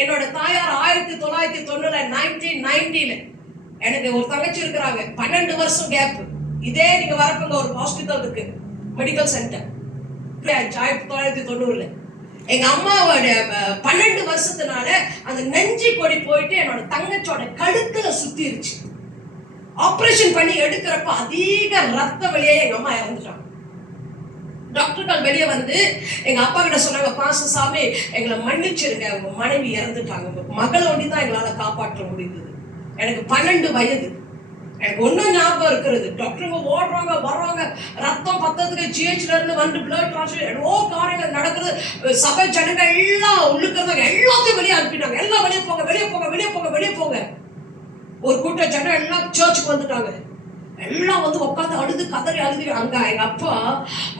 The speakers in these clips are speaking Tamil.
என்னோட தாயார் 1990 எனக்கு ஒரு தங்கச்சி இருக்கிறாங்க. 12 வருஷம் கேப். இதே நீங்க வரப்பங்க ஒரு ஹாஸ்பிட்டல் இருக்கு, மெடிக்கல் சென்டர், 1990. எங்க அம்மாவோட 12 வருஷத்தினால அந்த நெஞ்சி கொடி போயிட்டு என்னோட தங்கச்சோட கழுத்துல சுத்திருச்சு. ஆபரேஷன் பண்ணி எடுக்கிறப்ப அதிக ரத்த வழியே எங்க அம்மா இறந்துட்டாங்க. டாக்டர்கள் வெளியே வந்து எங்க அப்பா கிட்ட சொன்னாங்க, பாசசாமி எங்களை மன்னிச்சிருங்க, உங்க மனைவி இறந்துட்டாங்க, உங்க மகளோடி தான் எங்களால காப்பாற்ற முடிந்தது. எனக்கு 12 வயது. எனக்கு ஒன்னும் ஞாபகம் இருக்கிறது, டாக்டருங்க ஓடுறாங்க வர்றாங்க, ரத்தம் பத்தத்துக்கு ஜிஹெச்ல இருந்து வந்து பிளட் டிரான்ஸ்ஃபர் எவ்வளோ காரியங்கள் நடக்குது. சபை ஜனங்க எல்லாம் உள்ளுக்கிறவங்க எல்லாத்தையும் வெளியே அனுப்பினாங்க. எல்லாம் வெளியே போங்க, வெளியே போங்க, வெளியே போங்க, வெளியே போங்க. ஒரு கூட்ட ஜனம் எல்லாம் சர்ச்சுக்கு வந்துட்டாங்க. எல்லாம் வந்து உட்காந்து அழுது கதறி அழுது. அங்க எங்க அப்பா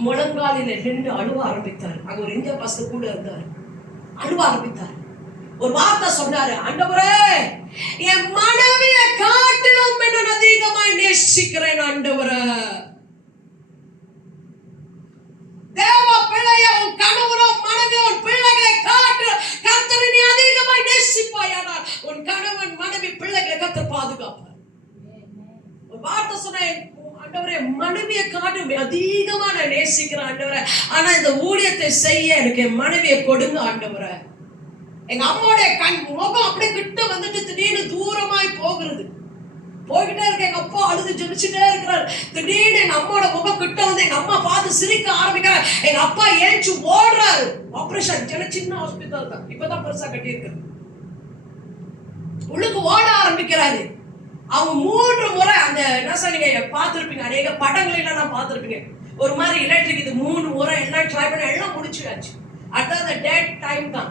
முழங்காலில நின்று அழுவ ஆரம்பித்தார். அங்க ஒரு இந்தியா பாஸ்டர் கூட இருந்தார். அழுவ ஆரம்பித்தார். ஒரு வார்த்தை சொன்னாரு, ஆண்டவரே என் மனைவியை காட்டிலும் நான் அதிகமாய் நேசிக்கிறேன் ஆண்டவரே. தேவ பிள்ளைய உன் கணவனோ மனைவி உன் பிள்ளைகளை காட்டு கர்த்தரை நீ அதிகமாய் நேசிப்பாயானால் உன் கணவன் மனைவி பிள்ளைகளை கர்த்தர் பாதுகாப்பார். ஒரு வார்த்தை சொன்னேன், ஆண்டவரே மனைவியை காட்டு அதிகமா நான் நேசிக்கிறேன் ஆண்டவரே, ஆனா இந்த ஊழியத்தை செய்ய எனக்கு என் மனைவியை கொடுங்க ஆண்டவரே. எங்க அம்மாவுடைய முகம் அப்படியே கிட்ட வந்துட்டு திடீர்னு தூரமாய் போகிறது. போய்கிட்டே இருக்க எங்க அப்பா அழுது ஜெபிச்சுட்டே இருக்கிறார். திடீர்னு எங்க அம்மாவோட முகம் கிட்ட வந்து எங்க அம்மா பார்த்து சிரிக்க ஆரம்பிக்கிறார். எங்க அப்பா ஏஞ்சி ஓடுறாரு. ஆபரேஷன் சின்ன ஹாஸ்பிட்டல் தான், இப்பதான் பெருசா கட்டி இருக்கு. உள்ளுக்கு ஓட ஆரம்பிக்கிறாரு. அவங்க 3 முறை அந்த என்ன சொன்னீங்க பார்த்துருப்பீங்க, அநேக படங்களெல்லாம் நான் பார்த்துருப்பீங்க. ஒரு மாதிரி எலக்ட்ரிக் இது 3 முறை எல்லாம் ட்ரை பண்ண எல்லாம் முடிச்சாச்சு. அடுத்த டேட் டைம் தான்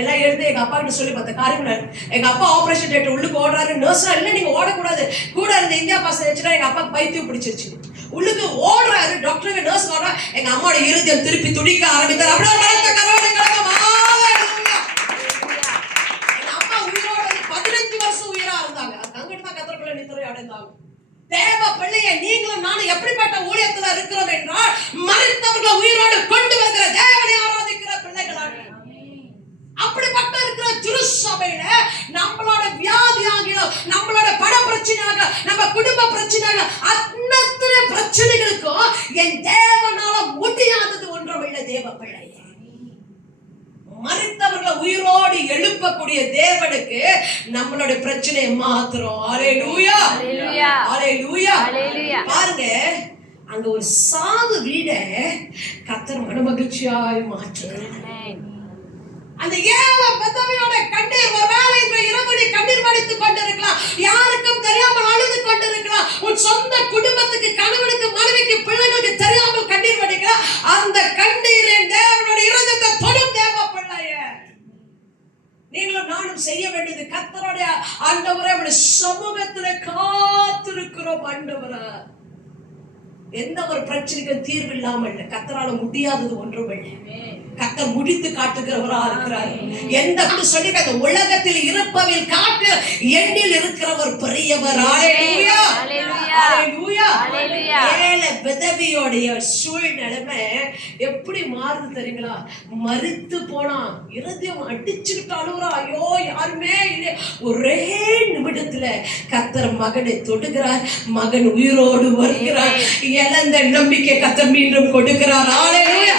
எல்லாம் எழுந்து எங்க அப்பா கிட்ட சொல்லி பார்த்த காரியங்கள். எங்க அப்பா ஆபரேஷன் டேட் உள்ளுக்கு ஓடுறாரு. நர்ஸா இல்ல நீங்க ஓடக்கூடாது, கூட இருந்த இந்தியா பாஸ் வச்சுட்டா எங்க அப்பா பைத்தியம் பிடிச்சிருச்சு. உள்ளுக்கு ஓடுறாரு. டாக்டருக்கு நர்ஸ் வர எங்க அம்மாவோட இருதயம் திருப்பி துடிக்க ஆரம்பித்தார். அப்படியே எங்க அம்மா உயிரோட 15 வருஷம் உயிரா இருந்தாங்க. அங்கிட்டு தான் கத்தருக்குள்ள நித்திரை அடைந்தாங்க. தேவ பிள்ளையை நீங்களும் நானும் எப்படிப்பட்ட ஊழியத்துல இருக்கிறோம் என்றால் மரித்தவர்களை உயிரோடு கொண்டு வருகிற தேவனை ஆராதிக்கிற பிள்ளைகளாக. அப்படிப்பட்ட இருக்கிற திருச்சபையில நம்மளோட வியாதி ஆகிடும், நம்மளோட பண பிரச்சனையாக, நம்ம குடும்ப பிரச்சனையாக, அத்தனை பிரச்சனைகளுக்கும் என் தேவனால முடியாதது ஒன்றுமில்லை. தேவ பிள்ளையே மரித்தவர்களை உயிரோடு எழுப்பக்கூடிய தேவனுக்கு நம்மளோட பிரச்சனையை மாத்திரம். அல்லேலூயா, அல்லேலூயா. பாருங்க, அங்க ஒரு சாவு வீட கர்த்தர் மனமகிழ்ச்சியாய் மாற்றுகிறார். அந்த ஏழை விதவையோட கண்ணீர் ஒருவேளை இன்று இரவு நீ கண்ணீர் வடித்துக் கொண்டிருக்கலாம், யாருக்கும் தெரியாமல் அழுது கொண்டிருக்கலாம், உன் சொந்த குடும்பத்துக்கு கணவனுக்கு மனைவிக்கு பிள்ளைகளுக்கு தெரியாமல் கண்ணீர் வடிக்கலாம். அந்த கண்ணீரின் தேவனுடைய இருதயத்தை தொடும் தேவ பிள்ளைய நீங்களும் நானும் செய்ய வேண்டியது கர்த்தருடைய ஆண்டவரே அவருடைய சமூகத்திலே காத்திருக்கிறோம். ஆண்டவரே எந்த ஒரு பிரச்சனைக்கும் தீர்வு இல்லாமல் இல்லை, கர்த்தரால முடியாதது ஒன்றும் இல்லை. கர்த்தர் முடித்து காட்டுகிறவரா இருக்கிறார். எந்த சொல்லி அந்த உலகத்தில் இருப்பவில் காட்டு எண்ணில் இருக்கிறவர் பெரியவர். அல்லேலூயா, அல்லேலூயா, அல்லேலூயா. ஏழை விதவியோடைய சூழ்நிலைமை எப்படி மாறுது தெரியுங்களா? மரித்து போனா இருதயம் அடிச்சுக்கிட்டு அழுகுறா, ஐயோ யாருமே இல்லை. ஒரே நிமிடத்துல கர்த்தர் மகனை தொடுகிறார், மகன் உயிரோடு வருகிறார். இழந்த நம்பிக்கை கர்த்தர் மீண்டும் கொடுக்கிறார். அல்லேலூயா.